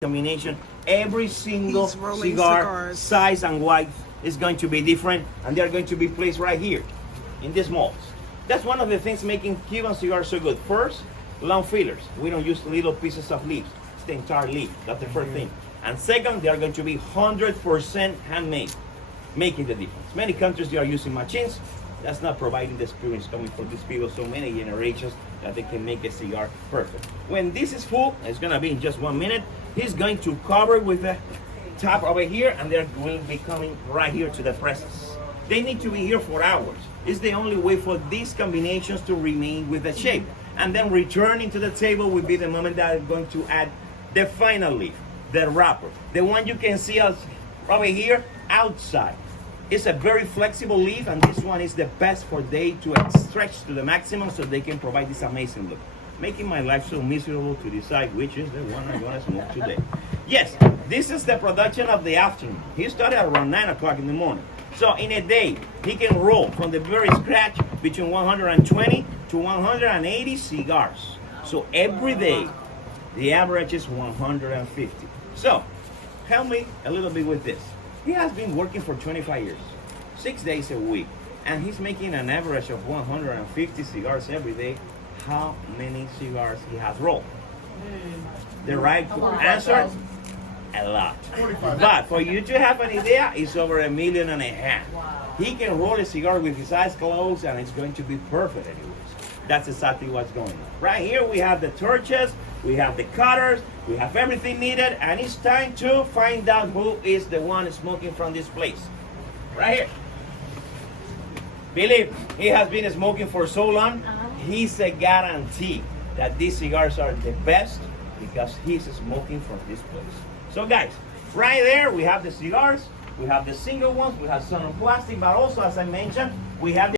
combination. Every single He's rolling cigar cigars. size and weight is going to be different, and they're going to be placed right here in these molds. That's one of the things making Cuban cigars so good. First, long fillers. We don't use little pieces of leaves. It's the entire leaf. That's the first thing. And second, they are going to be 100% handmade, making the difference. Many countries, they are using machines. That's not providing the experience coming from these people so many generations that they can make a cigar perfect. When this is full, it's gonna be in just 1 minute, he's going to cover with the top over here, and they're going to be coming right here to the presses. They need to be here for hours. It's the only way for these combinations to remain with the shape. And then returning to the table will be the moment that I'm going to add the final leaf, the wrapper, the one you can see us over here outside. It's a very flexible leaf, and this one is the best for they to stretch to the maximum so they can provide this amazing look. Making my life so miserable to decide which is the one I'm gonna smoke today. Yes, this is the production of the afternoon. He started around 9 o'clock in the morning. So in a day, he can roll from the very scratch between 120 to 180 cigars. So every day, the average is 150. So help me a little bit with this. He has been working for 25 years, 6 days a week, and he's making an average of 150 cigars every day. How many cigars he has rolled? The right answer, a lot. But for you to have an idea, it's over 1.5 million. He can roll a cigar with his eyes closed, and it's going to be perfect anyways. That's exactly what's going on. Right here we have the torches, we have the cutters, we have everything needed, and it's time to find out who is the one smoking from this place. Right here. Believe, he has been smoking for so long, he's a guarantee that these cigars are the best because he's smoking from this place. So guys, right there we have the cigars, we have the single ones, we have some on plastic, but also as I mentioned, we have the